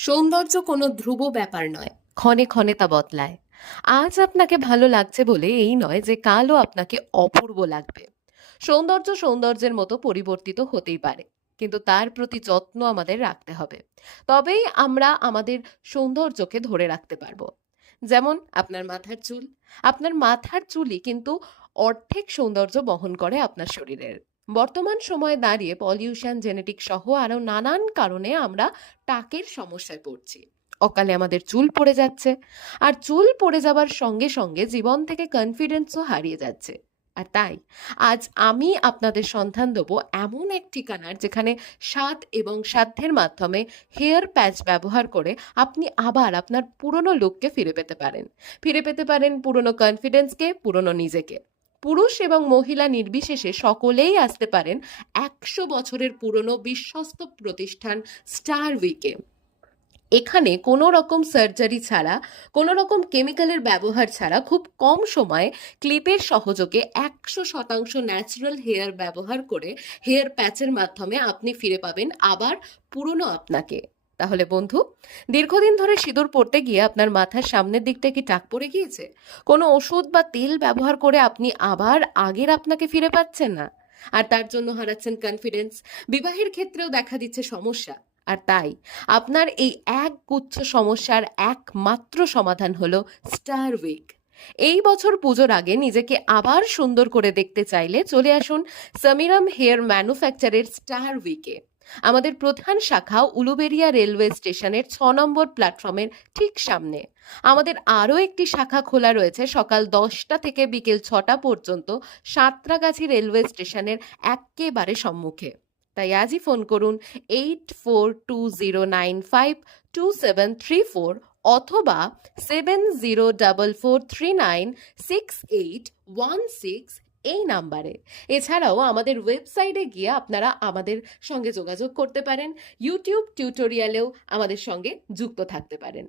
সৌন্দর্য কোনো ধ্রুব ব্যাপার নয়। ক্ষণে ক্ষণে তা বদলায়। আজ আপনাকে ভালো লাগছে বলে এই নয় যে কালও আপনাকে অপূর্ব লাগবে। সৌন্দর্য সৌন্দর্যের মতো পরিবর্তিত হতেই পারে, কিন্তু তার প্রতি যত্ন আমাদের রাখতে হবে। তবেই আমরা আমাদের সৌন্দর্যকে ধরে রাখতে পারব। যেমন আপনার মাথার চুল। আপনার মাথার চুলই কিন্তু অর্ধেক সৌন্দর্য বহন করে আপনার শরীরের। বর্তমান সময়ে দাঁড়িয়ে পলিউশন, জেনেটিক সহ আরও নানান কারণে আমরা টাকের সমস্যায় পড়ছি। অকালে আমাদের চুল পড়ে যাচ্ছে। আর চুল পড়ে যাবার সঙ্গে সঙ্গে জীবন থেকে কনফিডেন্সও হারিয়ে যাচ্ছে। আর তাই, আজ আমি আপনাদের সন্ধান দেবো এমন এক ঠিকানার যেখানে স্বাদ এবং সাধ্যের মাধ্যমে হেয়ার প্যাচ ব্যবহার করে আপনি আবার আপনার পুরনো লুককে ফিরে পেতে পারেন। ফিরে পেতে পারেন পুরনো কনফিডেন্সকে পুরনো নিজেকে। পুরুষ এবং মহিলা নির্বিশেষে সকলেই আসতে পারেন একশো বছরের পুরনো বিশ্বস্ত প্রতিষ্ঠান স্টার উইকে। এখানে কোনো রকম সার্জারি ছাড়া, কোনো রকম কেমিক্যালের ব্যবহার ছাড়া খুব কম সময়ে ক্লিপের সহযোগে একশো শতাংশ ন্যাচারাল হেয়ার ব্যবহার করে হেয়ার প্যাচের মাধ্যমে আপনি ফিরে পাবেন আবার পুরনো আপনাকে। তাহলে বন্ধু, দীর্ঘদিন ধরে সিঁদুর পড়তে গিয়ে আপনার মাথার সামনের দিকটা কি টাক পড়ে গিয়েছে? কোনো ওষুধ বা তেল ব্যবহার করে আপনি আবার আগের আপনাকে ফিরে পাচ্ছেন না? আর তার জন্য হারাচ্ছেন কনফিডেন্স বিবাহের ক্ষেত্রেও দেখা দিচ্ছে সমস্যা। আর তাই, আপনার এই এক গুচ্ছ সমস্যার একমাত্র সমাধান হলো স্টার উইক এই বছর পুজোর আগে নিজেকে আবার সুন্দর করে দেখতে চাইলে চলে আসুন সামিরাম হেয়ার ম্যানুফ্যাকচারের স্টার উইকে আমাদের প্রধান শাখা উলুবেরিয়া রেলওয়ে স্টেশনের ছ নম্বর প্ল্যাটফর্মের ঠিক সামনে। আমাদের আরও একটি শাখা খোলা রয়েছে সকাল দশটা থেকে বিকেল ছটা পর্যন্ত সাঁতরাগাছি রেলওয়ে স্টেশনের একেবারে সম্মুখে। তাই আজই ফোন করুন eight four two zero nine five two seven three four অথবা seven zero double four three nine six eight one six এই নাম্বারে। এছাড়াও আমাদের ওয়েবসাইটে গিয়ে আপনারা আমাদের সঙ্গে যোগাযোগ করতে পারেন, ইউটিউব টিউটোরিয়ালেও আমাদের সঙ্গে যুক্ত থাকতে পারেন।